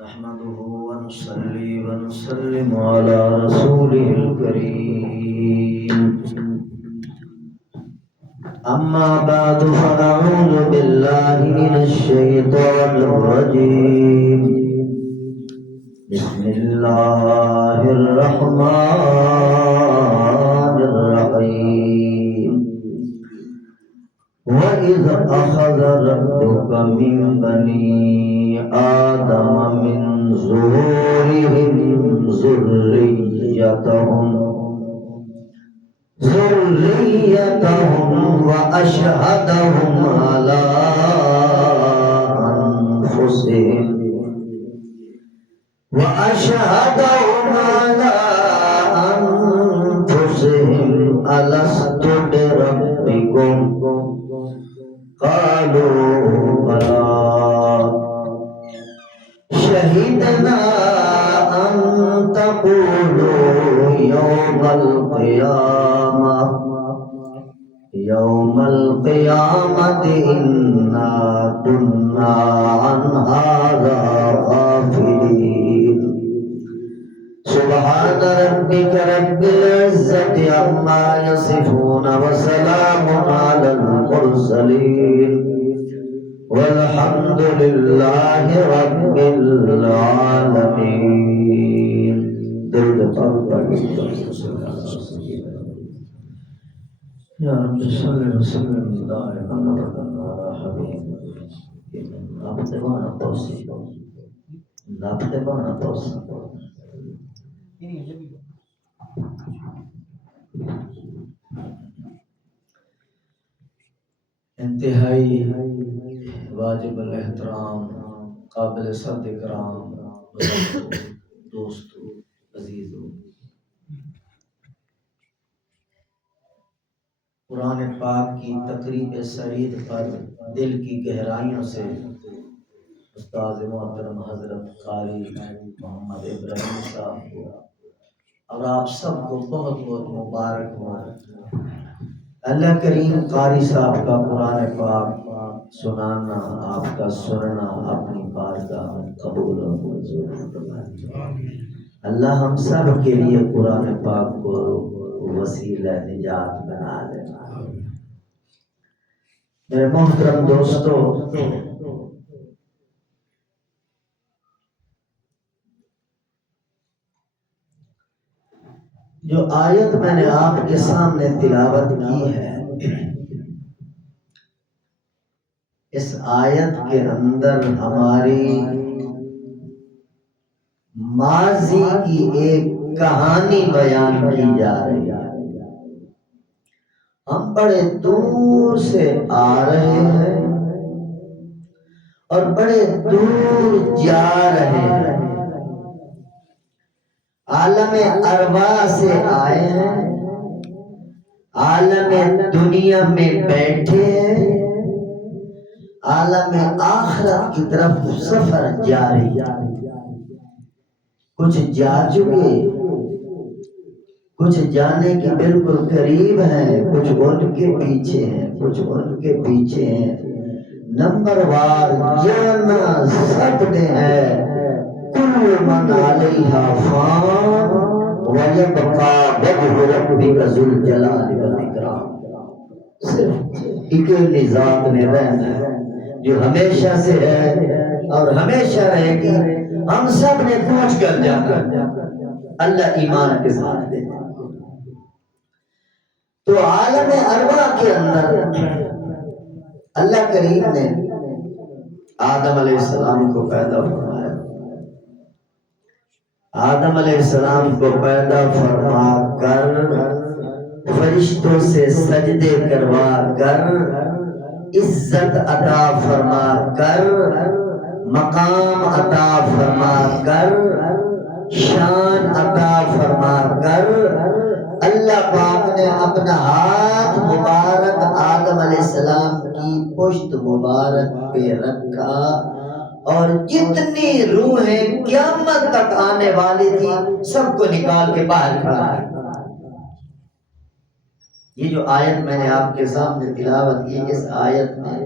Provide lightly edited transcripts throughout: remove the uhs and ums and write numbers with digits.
نحمده ونصلي ونسلم على رسوله الكريم أما بعد فنعوذ بالله من الشيطان الرجيم بسم الله الرحمن الرحيم وَإِذْ أَخَذَ رَبُّكَ مِنْ بَنِي آدَمَ مِنْ ظُهُورِهِمْ ذُرِّيَّتَهُمْ وَأَشْهَدَهُمْ عَلَى أَنفُسِهِمْ أَلَسْتُ بِرَبِّكُمْ قالوا بلى شهدنا أن تقولوا يوم القيامة إنا كنا عن هذا غافلين سبحان ربك رب العزة عما يصفون وسلام على المرسلين والحمد لله رب العالمين. درود پاک پڑھیں. یا رب صلی وسلم دائما ابدا على حبیبک نبتغانا توصیف انتہائی واجب الاحترام قابل صد اکرام دوستو عزیزو، قرآن پاک کی تقریب سعید پر دل کی گہرائیوں سے استاد محترم حضرت قاری محمد ابراہیم صاحب کو اور آپ سب کو بہت بہت مبارک ہو. اللہ کریم قاری صاحب کا قرآن پاک سنانا، آپ کا سننا اپنی بارگاہ میں قبول و منظور فرمائے. اللہ ہم سب کے لیے قرآن پاک کو وسیلہ نجات بنا لے. میرے محترم دوستو، جو آیت میں نے آپ کے سامنے تلاوت کی ہے، اس آیت کے اندر ہماری ماضی کی ایک کہانی بیان کی جا رہی ہے. ہم بڑے دور سے آ رہے ہیں اور بڑے دور جا رہے ہیں. عالم ارواح سے آئے ہیں، عالم دنیا میں بیٹھے ہیں، عالم آخرت کی طرف سفر جاری. کچھ جا چکے، کچھ جانے کے بالکل قریب ہیں، کچھ ان کے پیچھے ہیں، کچھ ان کے پیچھے ہیں. نمبر وار جانا سب نے ہے. کل من علیہا فان ویبقا وجہ ربک ذو الجلال والاکرام. صرف اکیلی ذات نے رہنا ہے جو ہمیشہ سے ہے اور ہمیشہ رہے گی. ہم سب نے کوچ کر جانا. اللہ ایمان کے ساتھ دے. تو عالم ارواح کے اندر اللہ کریم نے آدم علیہ السلام کو پیدا فرمایا. آدم علیہ السلام کو پیدا فرما کر فرشتوں سے سجدے کروا کر عزت عطا فرما کر مقام عطا فرما کر شان عطا فرما کر اللہ پاک نے اپنا ہاتھ مبارک آدم علیہ السلام کی پشت مبارک پہ رکھا اور جتنی روحیں قیامت تک آنے والی تھی سب کو نکال کے باہر کھڑا ہے. یہ جو آیت میں نے آپ کے سامنے تلاوت کی، اس آیت میں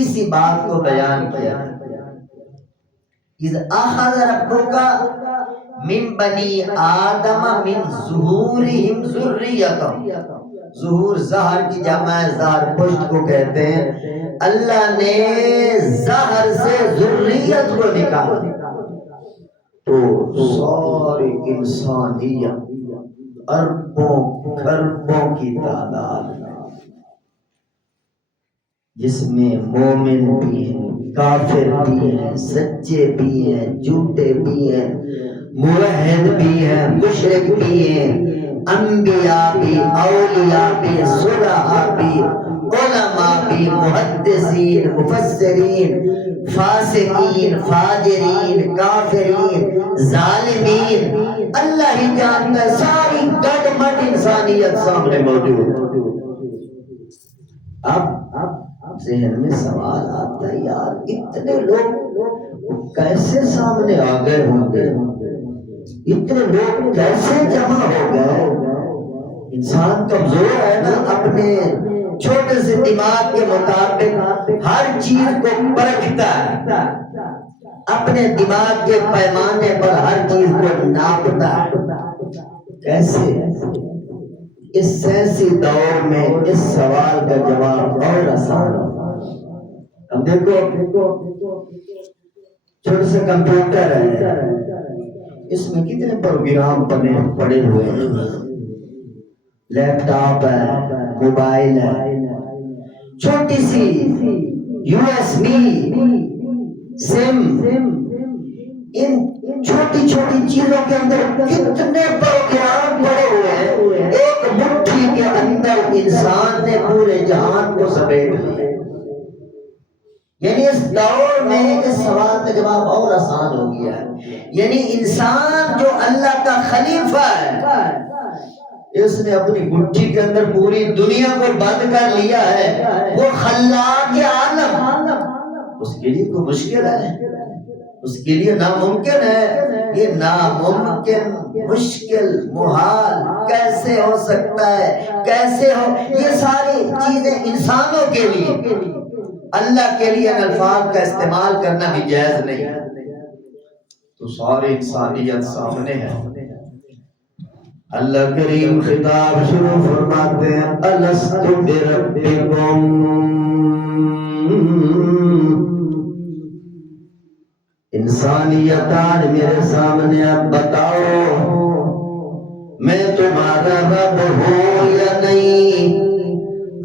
اسی بات کو بیان کیا ہے. اذ اخذ ربک من بنی آدم من ظہورہم ذریتہم، ظہور ظہر کی جمع ہے، ظہر پشت کو کہتے ہیں۔ اللہ نے ظہر سے ذریت کو نکالا تو ساری انسانیت اربوں خربوں کی تعداد جس میں مومن بھی ہیں، کافر بھی ہیں، سچے بھی ہیں، جھوٹے بھی ہیں، موحد بھی ہیں، مشرک بھی ہیں، انبیاء بھی، اولیاء بھی، صلحاء بھی، علماء بھی، محدثین، مفسرین، فاسقین، فاجرین، کافرین، ظالمین، اللہ ہی جانتا ہے، ساری گڈ مڈ انسانیت سامنے موجود ہے۔ اب ذہن میں سوال آتا ہے، یار اتنے لوگ کیسے سامنے آ گئے ہوں گے، اتنے لوگ کیسے جمع ہو گئے؟ انسان کمزور ہے نا، اپنے چھوٹے سے دماغ کے مطابق ہر چیز کو پرکھتا ہے، اپنے دماغ کے پیمانے پر ہر چیز کو ناپتا ہے۔ کیسے؟ اس سیاسی دور میں اس سوال کا جواب اور آسان ہے۔ اب دیکھو چھوٹے سے کمپیوٹر ہے، اس میں کتنے پروگرام پڑے ہوئے ہیں، لیپ ٹاپ ہے، موبائل ہے، چھوٹی سی یو ایس بی سم، ان چھوٹی چھوٹی چیزوں کے اندر کتنے پروگرام پڑے ہوئے ہیں، ایک مٹھی کے اندر انسان نے پورے جہان کو سمیٹ لیا۔ یعنی اس دور میں اس سوال کا جواب اور آسان ہو گیا ہے، یعنی انسان جو اللہ کا خلیفہ ہے، اس نے اپنی مٹھی کے اندر پوری دنیا کو بند کر لیا ہے، وہ خلاق عالم، اس کے لیے کوئی مشکل ہے؟ اس کے لیے ناممکن ہے؟ یہ ناممکن، مشکل، محال کیسے ہو سکتا ہے؟ کیسے ہو؟ یہ ساری چیزیں انسانوں کے لیے، اللہ کے لیے ان الفاظ کا استعمال کرنا بھی جائز نہیں ہے۔ تو ساری انسانیت سامنے ہے۔ اللہ کریم خطاب شروع فرماتے ہیں، الست بربکم، انسانیت آج میرے سامنے، اب بتاؤ میں تمہارا رب ہوں یا نہیں؟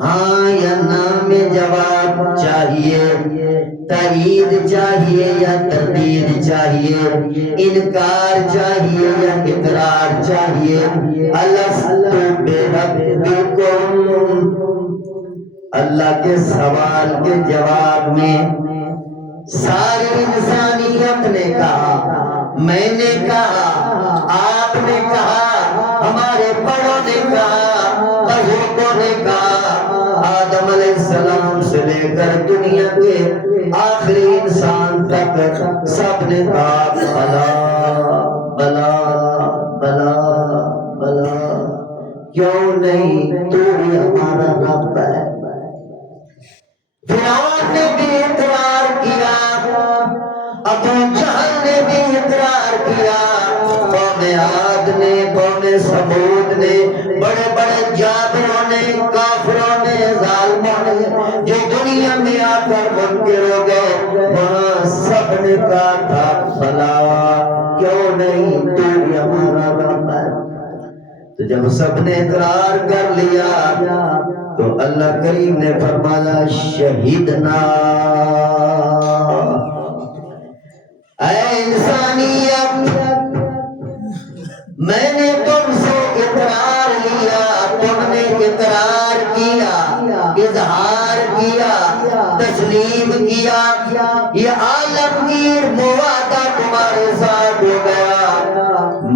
ہاں یا نہ میں جواب چاہیے، تائید چاہیے یا تردید چاہیے، انکار چاہیے یا اقرار چاہیے؟ الست بربکم، اللہ کے سوال کے جواب میں ساری انسانیت نے کہا، میں نے کہا، آپ نے کہا، ہمارے بڑوں نے کہا، بزرگوں نے کہا، آدم علیہ السلام سے لے کر دنیا کے آخری انسان تک سب نے کہا بلا بلا بلا بلا، کیوں نہیں؟ تو ہی ہمارا رب ہے۔ فرعون نے بھی اقرار کیا، ابو جہل نے بھی اقرار کیا، قوم عاد نے، قوم ثمود نے، بڑے بڑے جابروں نے، کافروں نے، ظالموں نے، جو دنیا میں آ کر منکر ہو گئے، وہاں سب نے کہا تھا بھلا کیوں نہیں؟ تو بھی ہمارا رب ہے۔ تو جب سب نے اقرار کر لیا تو اللہ کریم نے فرمایا شہیدنا، اے انسانیت، میں نے تم سے اقرار لیا، تم نے اقرار کیا، اظہار کیا، تسلیم کیا، یہ عالمگیر معاہدہ تمہارے ساتھ ہو گیا،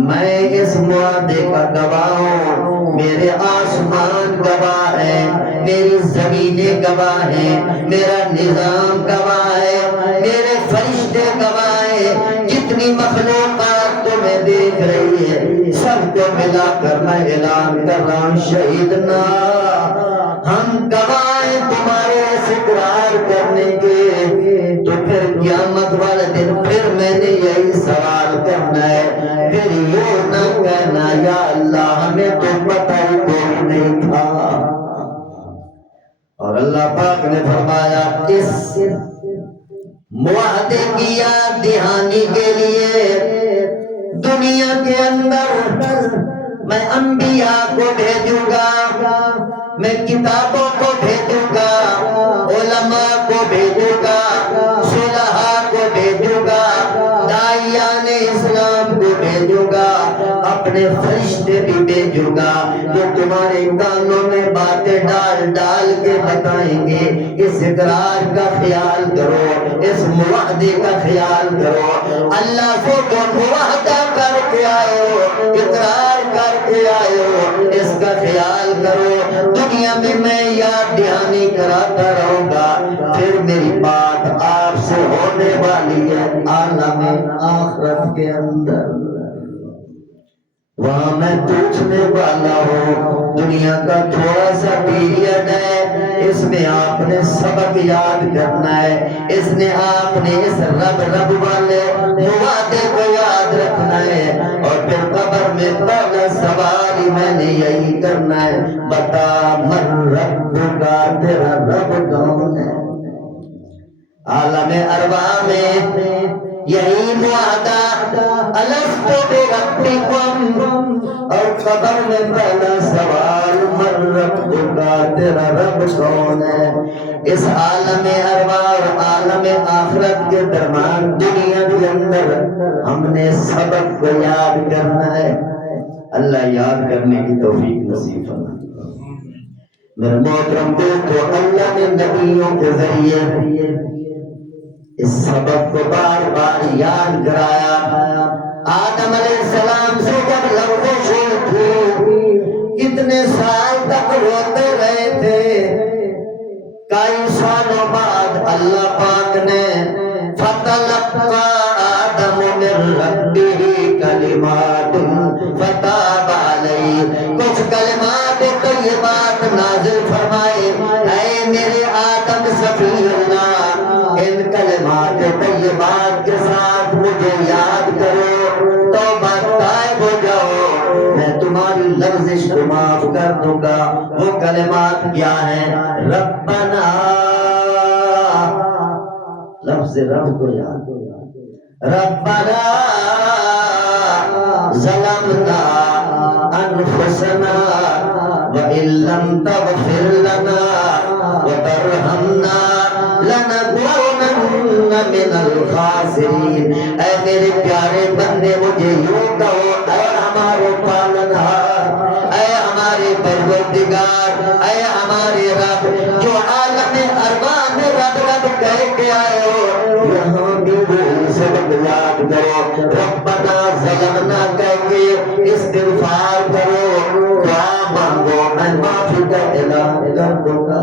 میں اس معاہدے کا گواہ ہوں، میرے آسمان گواہ ہے، میری زمینیں گواہ ہیں، میرا نظام گواہ ہے، میرے فرشتے گواہ ہیں، جتنی مخلوقات تمہیں دیکھ رہی ہے سب کو ملا کر میں اعلان کر رہا ہوں شہیدنا، ہم گواہ ہیں تمہارے اس اقرار کرنے کے۔ تو پھر قیامت والے دن پھر میں نے یہی سوال کرنا ہے، پھر یوں نہ کہنا یا اللہ ہمیں تو پتہ ہی کوئی نہیں تھا۔ اور اللہ پاک نے فرمایا اس معاہدے کی یاد دہانی کے لیے دنیا کے اندر میں انبیاء کو بھیجوں گا، میں کتابوں کو بھیجوں گا، علماء کو بھیجوں گا، صلحاء کو بھیجوں گا، داعیان اسلام کو بھیجوں گا، اپنے فرشتے بھی بھیجوں گا جو تمہارے کانوں میں باتیں ڈال ڈال کے بتائیں گے اس اقرار کا خیال کرو، اس معاہدے کا خیال کرو، اللہ سے جو معاہدہ کر کے آئے ہو، اقرار کر کے آئے ہو، اس کا خیال کرو۔ دنیا میں میں یاد دہانی کراتا رہوں گا، پھر میری بات آپ سے ہونے والی ہے عالم آخرت کے اندر، وہاں میں پوچھنے والا ہوں۔ دنیا کا تھوڑا سا پیریڈ ہے، اس میں آپ نے سبق یاد کرنا ہے، اس نے آپ نے اس رب والے معاہدے کو یاد رکھنا ہے، اور پھر قبر میں پہلا سوال ہی میں نے یہی کرنا ہے، بتا من رب کا، تیرا رب کون ہے؟ عالم ارواح میں یہی معاہدہ الست بربکم، اور قبر میں پہلا سوال من رب کا، تیرا رب کون ہے؟ اس عالم ارواح اور عالم آخرت کے درمیان دنیا کے اندر ہم نے سبق کو یاد کرنا ہے۔ اللہ یاد کرنے کی توفیق نصیب فرمائے۔ میرے محترم دوستو، اللہ نے نبیوں کے ذریعے اس سبق کو بار بار یاد کرایا۔ آدم علیہ السلام سے جب لفظ ہوئی تھی، کتنے سال تک روتے رہے تھے، کئی سالوں بعد اللہ پاک نے فتلقى آدم من ربه کلمات فتاب علیہ، کچھ کلمات طیبات نازل فرمائے، اے میرے آدم صفی اللہ، ان کلمات طیبات کے ساتھ مجھے یاد کرو، توبہ تائب ہو جاؤ، میں تمہاری لغزش کو معاف کر دوں گا۔ وہ کلمات کیا ہیں؟ ربنا، لفظ رب کو یاد، ربنا ظلمنا انفسنا وان لم تغفر لنا وترحمنا لنکونن من الخاسرین۔ اے میرے پیارے بندے مجھے یوں کہو، اے ہمارے پالنہار، اے ہمارے پروردگار، اے ہمارے رب، جو عالم ارواح میں رب رب کہہ کے آئے ہو، یہاں بھی وہی سبق یاد کرو، ربنا ظلمنا کہہ کے استغفار کرو، دعا مانگو، میں معافی کا اعلان کر دوں گا۔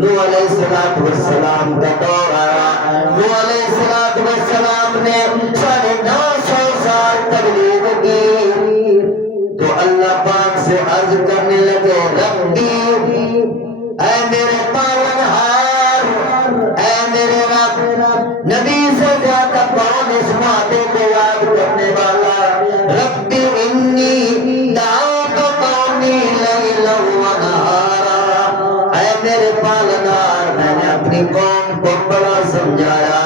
نوح علیہ السلام کا دور آیا، نوح علیہ السلام نے 950 سال تبلیغ کی، تو اللہ پاک سے عرض کرنے لگے، ربی، اے میرے پالنہار، اے میرے رب، نبی سے زیادہ کون اس معاہدے کو یاد کرنے والا؟ ربی انی دعوت قومی لیلا ونہارا، اے میرے پالنہار، میں نے اپنی قوم کو بڑا سمجھایا،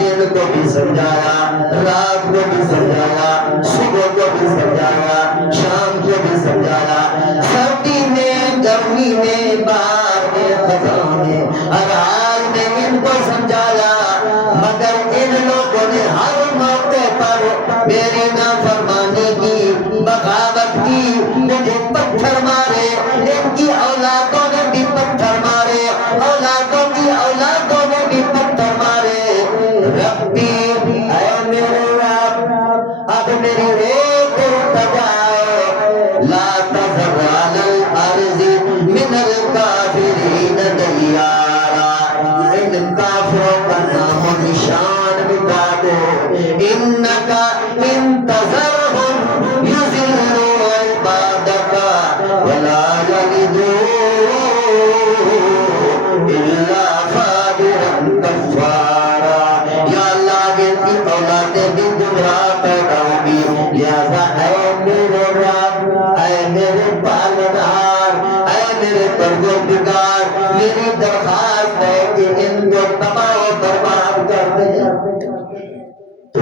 دن کو بھی سمجھایا، رات کو بھی سمجھایا، صبح کو بھی سمجھایا، شام کو بھی سمجھایا،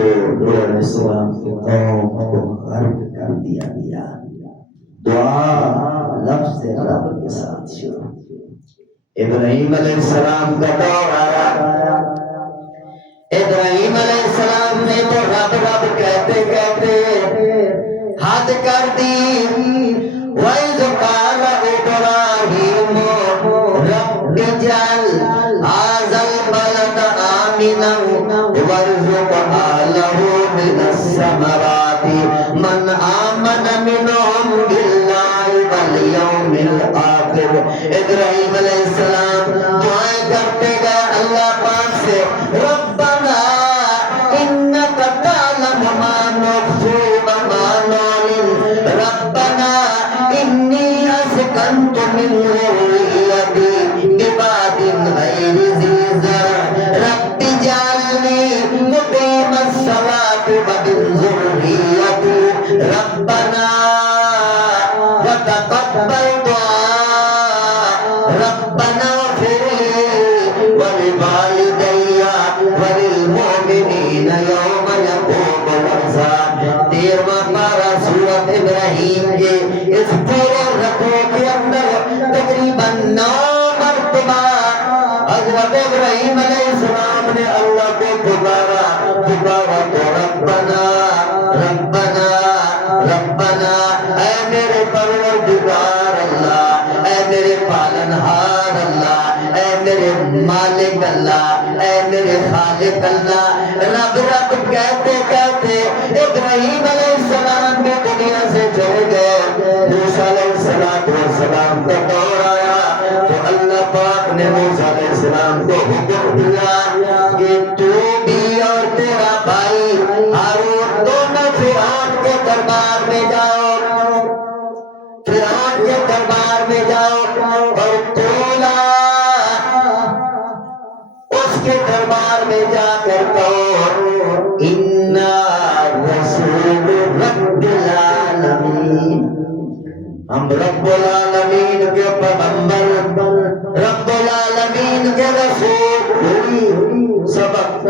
نوح علیہ السلام کی قوم کو غرق کر دیا گیا۔ دعا لفظ رب کے ساتھ شروع۔ ابراہیم علیہ السلام کا دور آیا۔ ابراہیم علیہ السلام نے تو رب رب کہتے کہتے حد کر دی۔ وَإِذْ قَالَ إِبْرَاهِيمُ رَبِّ اجْعَلْ هَٰذَا الْبَلَدَ آمِنًا وَارْزُقْ أَهْلَهُ مِنَ الثَّمَرَاتِ مَنْ آمَنَ مِنْهُمْ بِاللَّهِ وَالْيَوْمِ الْآخِرِ۔ ابراہیم علیہ السلام دعائیں کرتے گئے اللہ پاک سے، ربنا انک تعلم ما نخفی وما نعلن، ربنا انی اسکنت من ذریتی بواد غیر ذی زرع رب اجعلنی مقیم الصلاۃ ومن ذریتی ربنا وتقبل دعاء ربنا اغفر لي ولوالدي وللمؤمنین یوم یقوم الحساب۔ 13واں پارہ سورۃ ابراہیم کے اس پورے رکوع کے اندر تقریباً 9 مرتبہ حضرت ابراہیم علیہ السلام نے اللہ کو پکارا تو ربنا ربنا ربنا، اے میرے پروردگار اللہ، اے میرے پالنہار اللہ، اے میرے مالک اللہ، اے میرے خالق اللہ۔ رب رب کہتے کہتے ابراہیم علیہ السلام بھی دنیا سے چلے گئے۔ موسیٰ علیہ السلام کا دور آیا تو اللہ پاک نے موسیٰ علیہ السلام کو حکم دیا کہ تو بھی اور تیرا بھائی ہارون دونوں فرعون کے دربار میں جاؤ، فرعون کے دربار میں جاؤ اور تولا اس کے دربار میں جا کر کہو انا رسول رب العالمین، ہم رب العالمین کے پیغمبر، رب العالمین کے رسول۔ سبق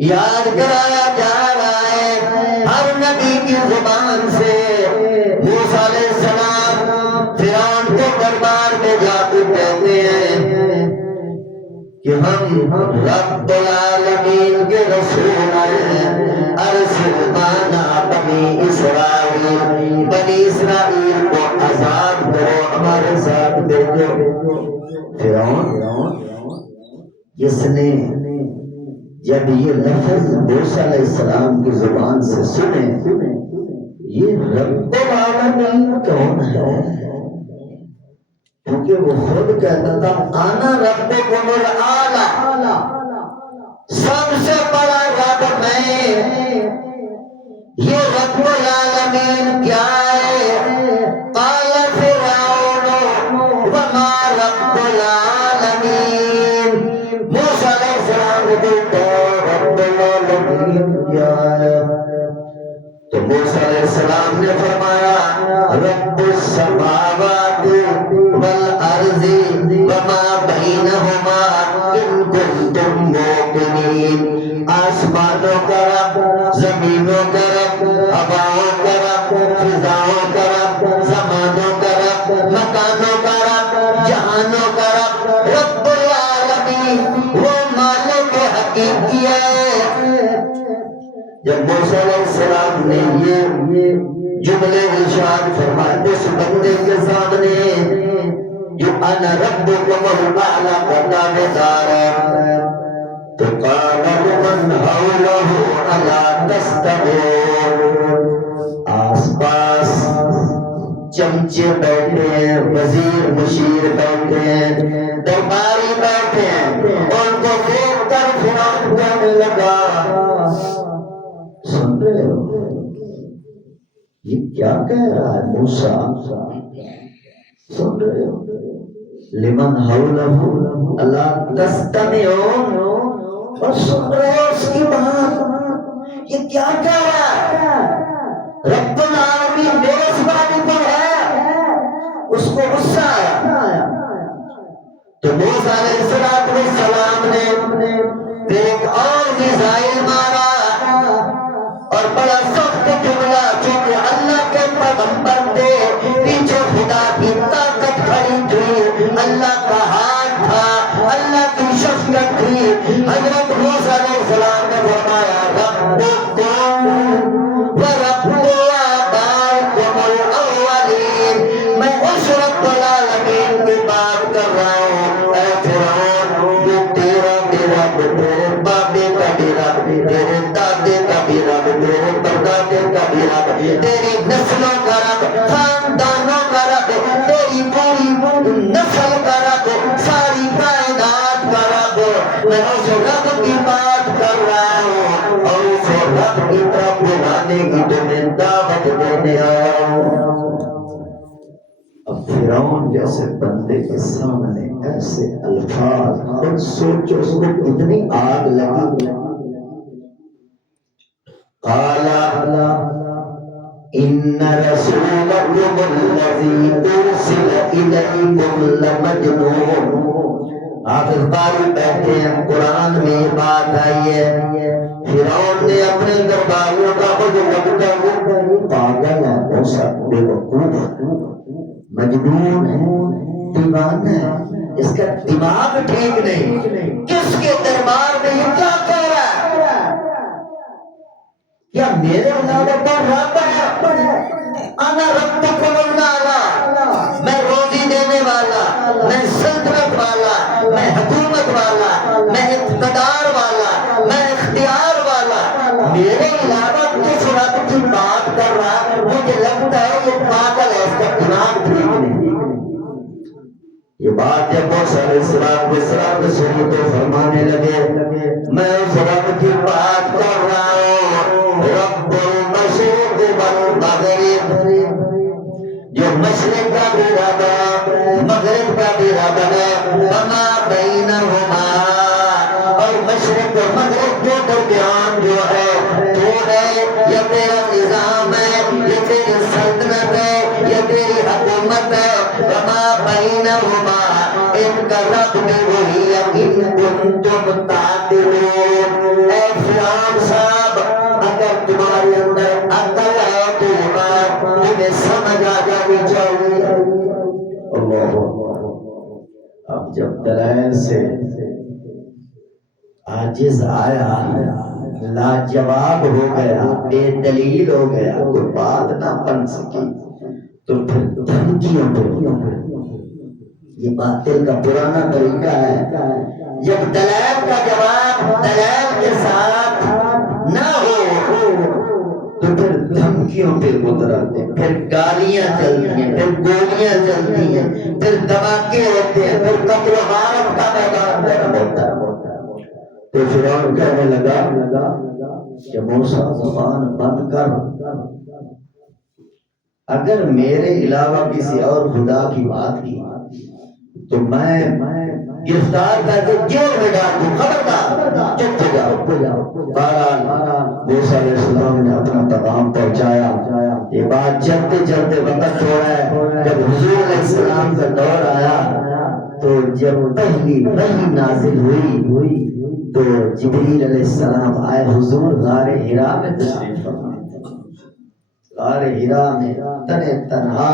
یاد کرایا جا رہا ہے ہر نبی کی زبان سے۔ موسیٰ علیہ السلام فرعون کے دربار میں جا کے کہتے ہیں کہ ہم رب العالمین کے رسول ہیں، ارسل معنا بنی اسرائیل، بنی اسرائیل کو آزاد کرو، ہمارے ساتھ بھیجو۔ فرعون جس نے جب یہ لفظ موسیٰ علیہ السلام کی زبان سے سنے، یہ رب العالمین کون ہے؟ کیونکہ وہ خود کہتا تھا انا ربکم الاعلی، سب سے بڑا رب میں۔ یہ رب العالمین کیا ہے؟ قال فرعون وما رب العالمین۔ موسیٰ علیہ السلام نے کہا رب العالمین کیا ہے؟ تو موسیٰ علیہ السلام نے فرمایا رب السماوات والارض وما بینہما ان کنتم موقنین۔ آسمانوں کا رب، زمینوں کا رب، ہواؤں کا رب، فضاؤں کا رب، زمانوں کا رب، مکانوں کا رب، جہانوں کا رب، رب العالمین وہ مالک حقیقی ہے۔ جب موسیٰ علیہ السلام نے یہ جملے ارشاد فرمائے اس بندے کے سامنے جو انا ربکم الاعلی کا دعویدار ہے، تو قال لمن حولہ الا تستمعون۔ آس پاس چمچے بیٹھے ہیں، وزیر مشیر بیٹھے ہیں، درباری بیٹھے ہیں، ان کو دیکھ کر فرعون کہنے لگا سن رہے ہو یہ کیا کہہ رہا ہے موسیٰ؟ سن رہے ہو لمن حولہ الا تستمعون، اور سن رہے ہو اس کی بات؟ یہ کیا کہہ رہا ہے؟ رب العالمین میزبانی پر ہے، اس کو غصہ آیا۔ تو موسیٰ علیہ السلام نے ایک اور میزائل مارا اور بڑا سخت جملہ چونکہ اللہ کے پیغمبر تھے، پیچھے خدا کی طاقت کھڑی تھی، اللہ کا ہاتھ تھا، اللہ کی شفقت تھی۔ حضرت موسیٰ علیہ السلام نے فرمایا ربکم ورب آبائکم الاولین، میں اس رب العالمین کی بات کر رہا ہوں۔ اے فرعون، جو تیرا بھی رب، تیرے باپے کا بھی رب، تیرے دادے کا بھی رب، تیرے پردادے کا بھی رب، تیری نسلوں کا رب، خاندانوں کا رب، تیری پوری نسل کا رب، ساری کائنات کا رب، میں اس رب کی بات کر رہا ہوں اور اس رب کی طرف بلانے کی تمہیں دعوت دینے آیا ہوں۔ اب فرعون جیسے بندے کے سامنے ایسے الفاظ، خود سوچو اس کو کتنی آگ لگی۔ قال ان رسولکم الذی ارسل الیکم لمجنون۔ حافظ باری بیٹھے ہیں، قرآن میں یہ بات آئی ہے، فرعون نے اپنے درباریوں کا خود لگتا ہے پاگل ہے، موسیٰ بیوقوف ہے، مجنون ہے، دیوانہ ہے، اس کا دماغ ٹھیک نہیں، کس کے دربار میں یہ کیا کہہ رہا ہے؟ کیا میرے علاوہ کوئی رب ہے؟ انا ربکم الاعلی، میں روزی دینے والا، میں سلطنت والا، میں حکومت والا، میں اقتدار والا، میں اختیار والا، میرے علاوہ کس رب کی بات کر رہا ہے؟ مجھے لگتا ہے یہ پاگل ہے، اس کا دماغ ٹھیک نہیں۔ یہ بات جب موسیٰ علیہ السلام نے سنی تو فرمانے لگے میں اس رب کی بات کر رہا ہوں، رب المشرق والمغرب، جو مشرق کا بھی رب ہے، مغرب کا بھی رب ہے، وما بینہما، اور مشرق و مغرب کے درمیان جو ہے تو ہے، یہ تیرا نظام ہے، یہ تیری سلطنت ہے، یہ تیری حکومت ہے، وما بینہما، ان کا رب بھی وہی ہے، ان کنتم تعقلون۔ اے فرعون صاحب، اگر تمہارے اندر عقل ہے تو یہ بات تمہیں سمجھ آ جانی چاہیے۔ اللہ اب جب دلائل سے عاجز آیا، لاجواب ہو گیا، بے دلیل ہو گیا، کوئی بات نہ بن سکی، تو پھر دھمکیوں پہ، یہ باطل کا پرانا طریقہ ہے، جب دلائل کا جواب دلائل کے ساتھ نہ ہو تو پھر دھمکیوں پہ اتراتے ہیں، پھر گالیاں چلتی ہیں، پھر گولیاں چلتی ہیں، پھر دھماکے ہوتے ہیں، پھر قتل و غارت کا میدان گرم ہوتا ہے۔ تو فرعون کہنے لگا کہ موسیٰ زبان بند کر، اگر میرے علاوہ کسی اور خدا کی بات کی تو میں گرفتار کر کے جیل میں ڈال دوں، خبردار چپ ہو جاؤ۔ بہرحال موسیٰ علیہ السلام نے اپنا پیغام پہنچایا۔ یہ بات چلتے چلتے وقت ہو رہا ہے، جب حضور علیہ السلام کا دور آیا تو جب پہلی وحی نازل ہوئی تو جبریل علیہ السلام آئے، حضور غار حرا میں تشریف فرما، غار حرا میں تنہا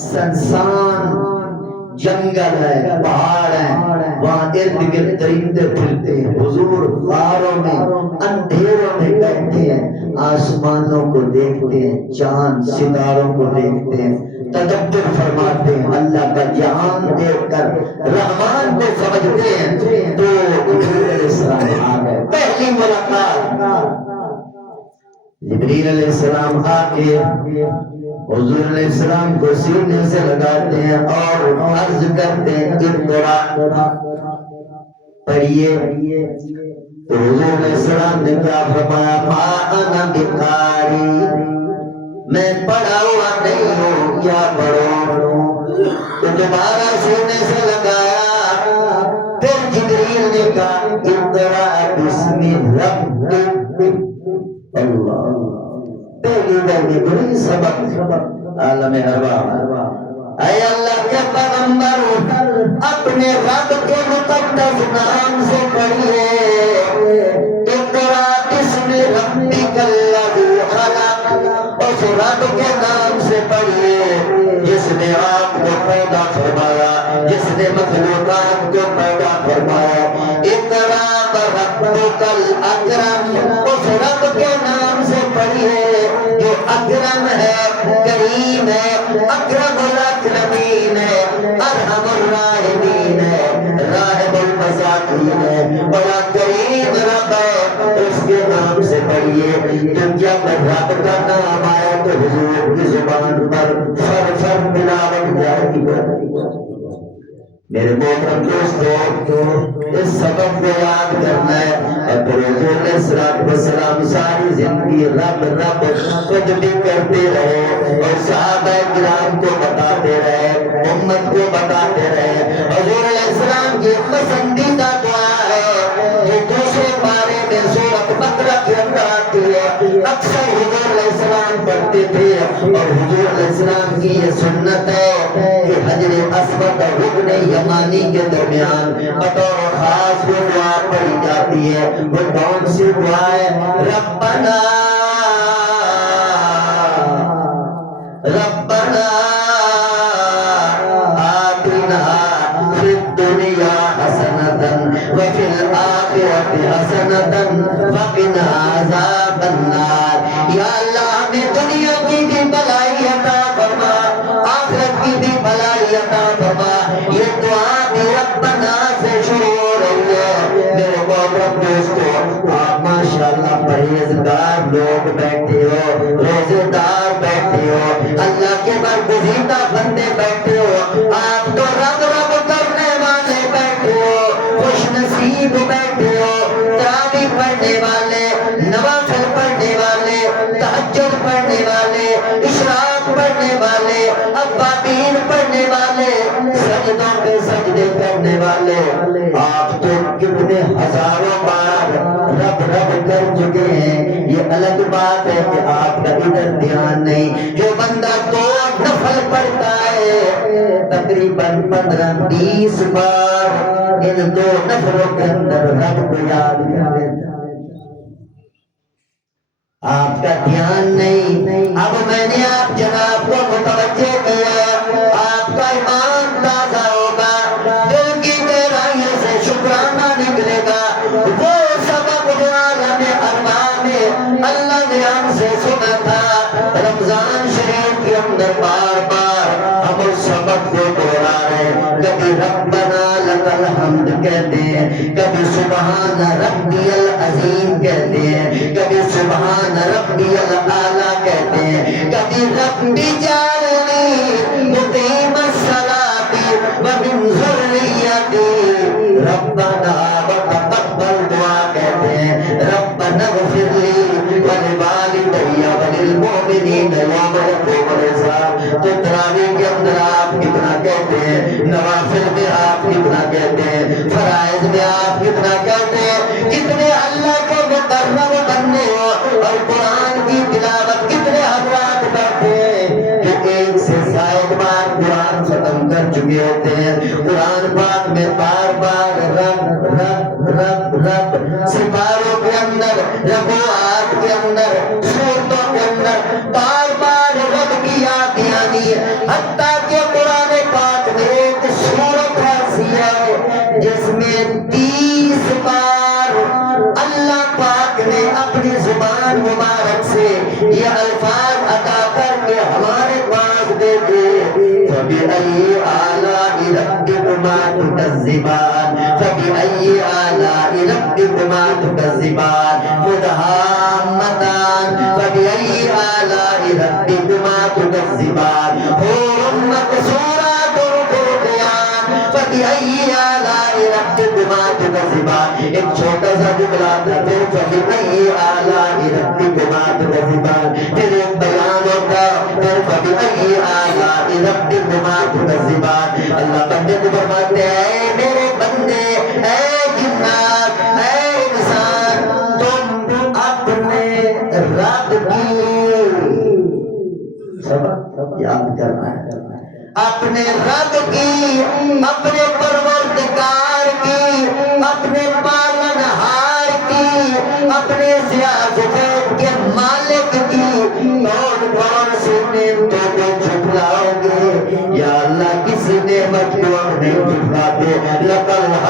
سنسان جنگل ہے، پہاڑ ہے، وہاں ارد گرد درندے پھرتے ہیں، حضور غاروں میں اندھیروں میں بیٹھے ہیں، آسمانوں کو دیکھتے ہیں، چاند ستاروں کو دیکھتے ہیں، تدبر فرماتے ہیں، اللہ کا جہان دیکھ کر رحمان کو سمجھتے ہیں۔ تو جبریل علیہ السلام آ گئے، پہلی ملاقات، جبریل علیہ السلام آ کے حضور علیہ السلام کو سینے سے لگاتے ہیں اور عرض کرتے ہیں اقرا، پڑھیے۔ تو حضور علیہ السلام نے کیا فرمایا؟ ما انا بقاری، میں پڑھا ہوا نہیں ہوں، کیا پڑھوں؟ تو دوبارہ سینے سے لگایا، پھر جبریل نے کہا اقرا بسم ربک، اللہ پہلی بڑی سبق عالم ارواح۔ اے اللہ کے پیغمبر، اپنے رب کے مقدس نام سے پڑھیے، اقرا بسم ربک الذی رب کے نام سے پڑھیے جس نے آپ کو پیدا فرمایا، جس نے مخلوقات کو پیدا فرمایا۔ اقرا بربک الاکرم، اس رب کے نام سے پڑھیے جو اکرم ہے، کریم ہے، اکرم الاکرمین ہے، ارحم الراحمین ہے، راحم المساکین ہے، بڑا کریم رب ہے، اس کے نام سے پڑھیے۔ تو جب رب کا نام آیا تو حضور کی زبان پر فر فر تلاوت جاری کر۔ میرے محترم دوستو، اس سبق کو یاد کرنا ہے اور پھر حضور علیہ السلام ساری زندگی رب رب خود بھی کرتے رہے اور صحابہ کرام کو بتاتے رہے، امت کو بتاتے رہے۔ حضور علیہ السلام کی پسندیدہ دعا ہے جو دوسرے بارے میں سورۃ بقرہ کے اندر آتی ہے، اکثر حضور علیہ السلام پڑھتے تھے اور حضور علیہ السلام کی یہ سنت ہے کہ حجر اسود اور رکن یمانی کے درمیان بطور خاص وہ دعا پڑھی جاتی ہے۔ وہ کون سی دعا ہے؟ ربنا ربنا آتنا فی الدنیا حسنۃ وفی الآخرۃ حسنۃ وقنا عذاب النار۔ یا اللہ ہمیں دنیا کی بھی بھلائی عطا فرما، آخرت کی بھی بھلائی عطا فرما۔ یہ دعا بھی ربنا سے شروع ہو رہی ہے۔ میرے محترم دوستو، آپ ماشاءاللہ پرہیزگار لوگ بیٹھے ہو، روزے دار بیٹھے ہو، اللہ کے برگزیدہ بندے بیٹھے ہو، آپ تو رب رب کرنے والے بیٹھے ہو، خوش نصیب بیٹھے ہو، تراویح پڑھنے والے، نوافل پڑھنے والے، تہجد پڑھنے والے، اشراق پڑھنے والے، اوابین پڑھنے والے، سجدوں پہ سجدے کرنے والے۔ آپ تو کتنے ہزاروں بار رب رب کر چکے ہیں، یہ الگ بات ہے کہ آپ کا ادھر دھیان نہیں۔ جو بندہ دو نفل پڑھتا ہے تقریباً 15-20 بار ان دو نفلوں کے اندر رب کو یاد کر لیتا ہے۔ آپ کا دھیان نہیں۔ اب میں نے آپ جناب کو متوجہ کیا، آپ کا ایمان تازہ ہوگا، دل کی گہرائیوں سے شکرانہ نکلے گا۔ وہ سبق جو عالم ارواح میں اللہ نے ہم سے سنا تھا رمضان شریف کے اندر، بار بار ہم اس سبق کو دوہرا رہے ہیں۔ کبھی ربنا لک الحمد کہتے ہیں، کبھی سبحان ربی العظیم کہتے ہیں، کبھی سبحان ربی الاعلیٰ کہتے ہیں، کبھی ربی جعلنی مقیم الصلاۃ ومن ذریتی، ربنا وتقبل دعا کہتے ہیں، ربنا اغفر لی ولوالدی وللمؤمنین یوم یقوم الحساب۔ تو تراویح کے اندر آپ کتنا کہتے ہیں، نوافل میں آپ کتنا کہتے ہیں، فرائض میں آپ کتنا کہتے ہیں، کتنے اللہ کے مقرب بننے ہو اور قرآن کی تلاوت کتنے حضرات کرتے ہیں کہ ایک سے زائد بار قرآن ختم کر چکے ہوتے ہیں۔ قرآن پاک میں بار بار رب رب رب رب سپاروں کے اندر، رکوعات کے اندر، سورتوں کے اندر بار بار رب کی یاد آنی ہے۔ حتیٰ کہ قرآن پاک میں ایک سورت ایسی ہے جس میں 30 بار اللہ پاک نے اپنی زبان مبارک سے یہ الفاظ عطا کر کے ہمارے پاس دے دیے، فَبِأَيِّ آلَاءِ رَبِّكُمَا تُكَذِّبَانِ فَبِأَيِّ آلَاءِ رَبِّكُمَا تُكَذِّبَانِ مُدْحَامَّتَانِ فَبِأَيِّ آلَاءِ رَبِّكُمَا تُكَذِّبَانِ حُورٌ مَقْصُورَاتٌ فِي الْخِيَامِ فَبِأَيِّ آلَاءِ رَبِّكُمَا تُكَذِّبَانِ۔ ایک چھوٹا سا جملہ تھا، پھر فَبِأَيِّ آلَاءِ رَبِّكُمَا تُكَذِّبَانِ، پھر ایک بیان ہوتا، پھر فَبِأَيِّ آلَاءِ رَبِّكُمَا تُكَذِّبَانِ۔ اللہ بندے کو فرماتے ہیں، اے میرے بندے، اے جنات، اے انسان، تم اپنے رب کی سبق یاد کرنا ہے، اپنے رب کی، اپنے پروردگار کی، اپنے پالنہار کی، اپنے سیاست کے مالک کی توڑ پھوڑ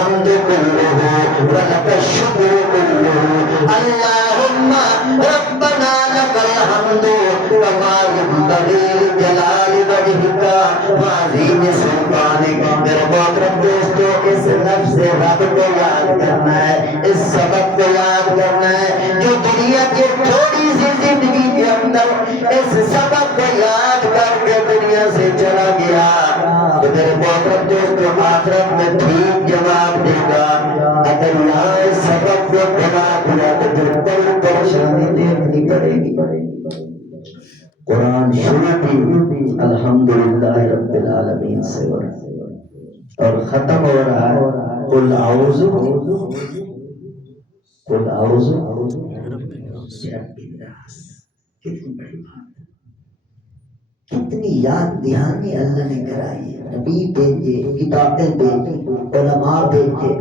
الحمد كله ولك الشكر كله اللهم ربنا لك الحمد كما ينبغي لجلال وجهك وعظيم سلطانك. میرے محترم دوستو اس لفظ رب کو یاد کرنا ہے, اس سبق کو یاد کرنا ہے جو دنیا کی تھوڑی سی زندگی کے اندر اس سبق کو یاد کر کے دنیا سے چلا گیا تو میرے محترم دوستو آخرت میں ٹھیک جواب دے گا. اگر یہاں اس سبق کو بنا دیا تو پھر بڑی پریشانی دیکھنی پڑے گی. قرآن شروع کی الحمدللہ رب العالمین سے ہو رہا ہے اور ختم ہو رہا ہے قل اعوذ برب الناس. کتنی بڑی بات ہے, کتنی یاد دہانی اللہ نے کرائی ہے. نبی بھیجے, کتابیں بھیجی, علماء بھیجے,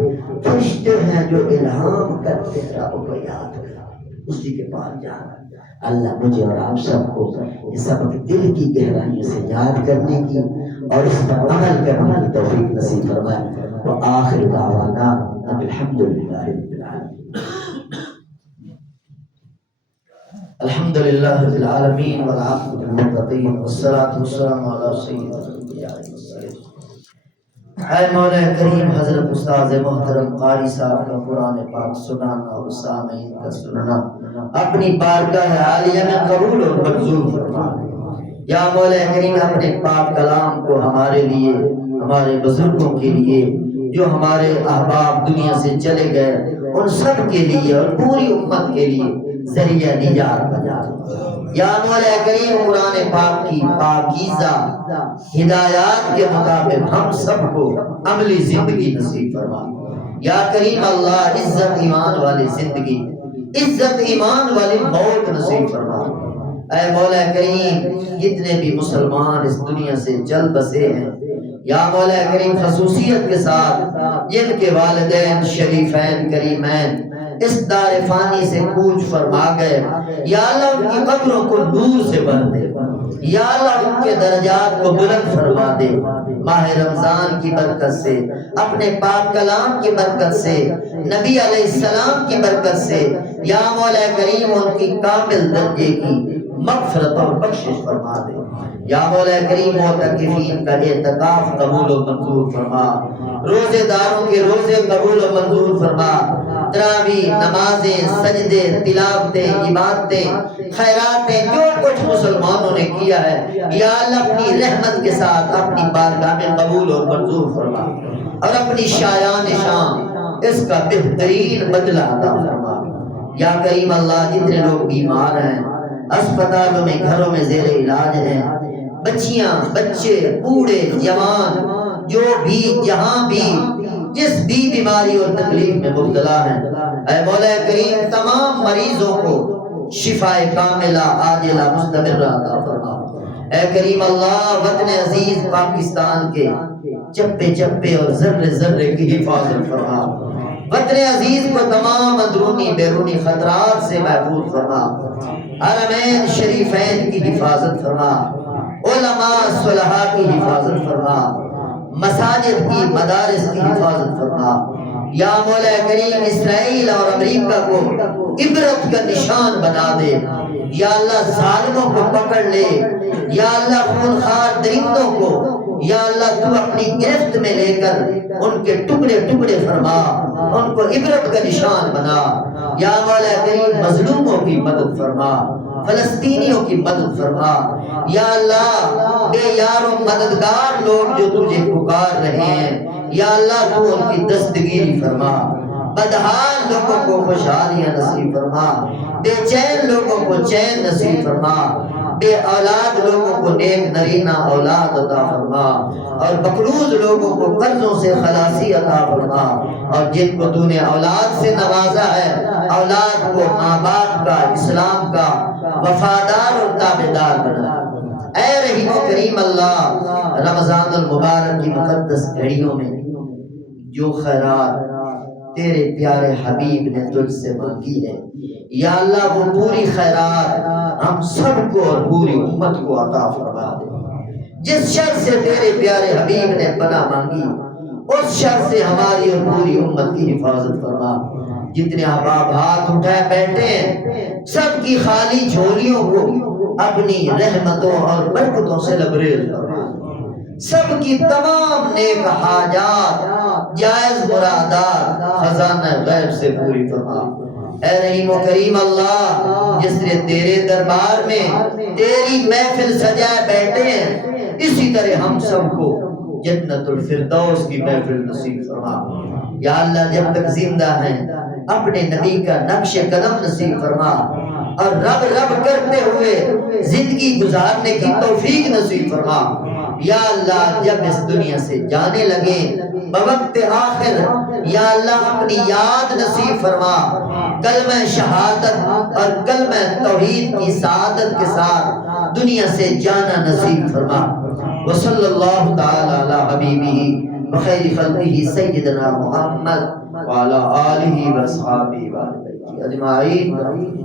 فرشتے ہیں جو الہام کرتے ہیں رب کو یاد کرو, اسی کے پاس جانا. اللہ مجھے اور آپ سب کو یہ سبق دل کی گہرائیوں سے یاد کرنے کی اور اس پر عمل کرنے کی توفیق نصیب فرمائے. وآخر دعوانا ان الحمدللہ رب العالمین. الحمدللہ رب العالمین والعاقبۃ للمتقین والصلاۃ والسلام علی سید الانبیاء والمرسلین. اے مولا کریم, حضرت استاد محترم قاری صاحب کا قرآن پاک سنانا اور سامعین کا سننا اپنی بارگاہ عالیہ میں قبول اور منظور فرما. یا مولا کریم اپنے پاک کلام کو ہمارے لیے, ہمارے بزرگوں کے لیے, جو ہمارے احباب دنیا سے چلے گئے ان سب کے لیے اور پوری امت کے لیے ذریعہ نجات بنا. یا مولا کریم قرآن پاک کی پاکیزہ ہدایات کے مطابق ہم سب کو عملی زندگی نصیب فرما. یا کریم اللہ عزت ایمان والی زندگی, عزت ایمان والی موت نصیب فرما. اے مولا کریم جتنے بھی مسلمان اس دنیا سے چل بسے ہیں, یا مولا کریم خصوصیت کے ساتھ جن کے والدین شریفین کریمین اس دار فانی سے کوچ فرما گئے, یا اللہ ان کی قبروں کو نور سے بھر دے, یا اللہ ان کے درجات کو بلند فرما دے. ماہ رمضان کی برکت سے, اپنے پاک کلام کی برکت سے, نبی علیہ السلام کی برکت سے, یا مولا کریم ان کی کامل درجے کی مغفرت اور بخشش فرما دے. یا مولا کریم معتکفین کا اعتکاف قبول و منظور فرما, روزے داروں کے روزے قبول و منظور فرما, تراویح, نمازیں, سجدے, تلاوتیں, عبادتیں, خیراتیں جو کچھ مسلمانوں نے کیا ہے یا اللہ اپنی رحمت کے ساتھ اپنی بارگاہ میں قبول اور منظور فرما, اور اپنی شایان شان اس کا بہترین بدلہ عطا فرما. یا کریم اللہ جتنے لوگ بیمار ہیں, اسپتالوں میں, گھروں میں زیر علاج ہیں, بچیاں, بچے, بوڑھے, جوان, جو بھی جہاں بھی جس بھی بیماری اور تکلیف میں مبتلا ہیں, اے مولا کریم تمام مریضوں کو شفاء کاملہ عاجلہ مستمرہ عطا فرما. اے کریم اللہ وطن عزیز پاکستان کے چپے چپے اور ذرے ذرے کی حفاظت فرما. وطن عزیز کو تمام اندرونی بیرونی خطرات سے محفوظ فرما. حرمین شریفین کی حفاظت فرما, علماء صلحاء کی حفاظت فرما, مساجد کی, مدارس کی حفاظت فرما. یا مولا کریم اسرائیل اور امریکہ کو عبرت کا نشان بنا دے. یا اللہ ظالموں کو پکڑ لے, یا اللہ خونخوار درندوں کو یا اللہ تو اپنی گرفت میں لے کر ان کے ٹکڑے ٹکڑے فرما, ان کو عبرت کا نشان بنا. یا مولا کریم مظلوموں کی مدد فرما, فلسطینیوں کی مدد فرما. یا اللہ بے یار و مددگار لوگ جو تجھے پکار رہے ہیں, یا اللہ تو ان کی دستگیری فرما. بدحال لوگوں کو خوشحالیاں نصیب فرما, بے چین لوگوں کو چین نصیب فرما, بے اولاد لوگوں کو نیک نرینہ اولاد عطا فرما, اور مقروض لوگوں کو قرضوں سے خلاصی عطا فرما. اور جن کو تو نے اولاد سے نوازا ہے, اولاد کو ماں باپ کا, اسلام کا وفادار اور تابعدار بنا. اے رحیم و کریم اللہ رمضان المبارک کی مقدس گھڑیوں میں جو خیرات تیرے پیارے حبیب نے تجھ سے مانگی ہے, یا اللہ وہ پوری خیرات ہم سب کو اور پوری امت کو عطا فرما دے. جس شر سے تیرے پیارے حبیب نے پناہ مانگی اس شر سے ہماری اور پوری امت کی حفاظت فرما۔ جتنے احباب ہاتھ اٹھائے بیٹھے ہیں سب کی خالی جھولیوں کو اپنی رحمتوں اور برکتوں سے لبریز فرما۔ سب کی تمام نیک حاجات جائز مرادات خزانہ غیب سے پوری فرما۔ اے رحیم و کریم اللہ، جس نے تیرے دربار میں تیری محفل سجائے بیٹھے ہیں اسی طرح ہم سب کو جنت الفردوس کی محفل نصیب فرما۔ یا اللہ جب تک زندہ ہیں اپنے نبی کا نقش قدم نصیب فرما اور رب رب کرتے ہوئے زندگی گزارنے کی توفیق نصیب فرما۔ یا اللہ جب اس دنیا سے جانے لگے بوقت آخر یا اللہ اپنی یاد نصیب فرما، کلمہ شہادت اور کلمہ توحید کی سعادت کے ساتھ دنیا سے جانا نصیب فرما۔ وصلی اللہ تعالی علی حبیبہ وخیر خلقہ سیدنا محمد وعلی آلہ واصحابہ اجمعین۔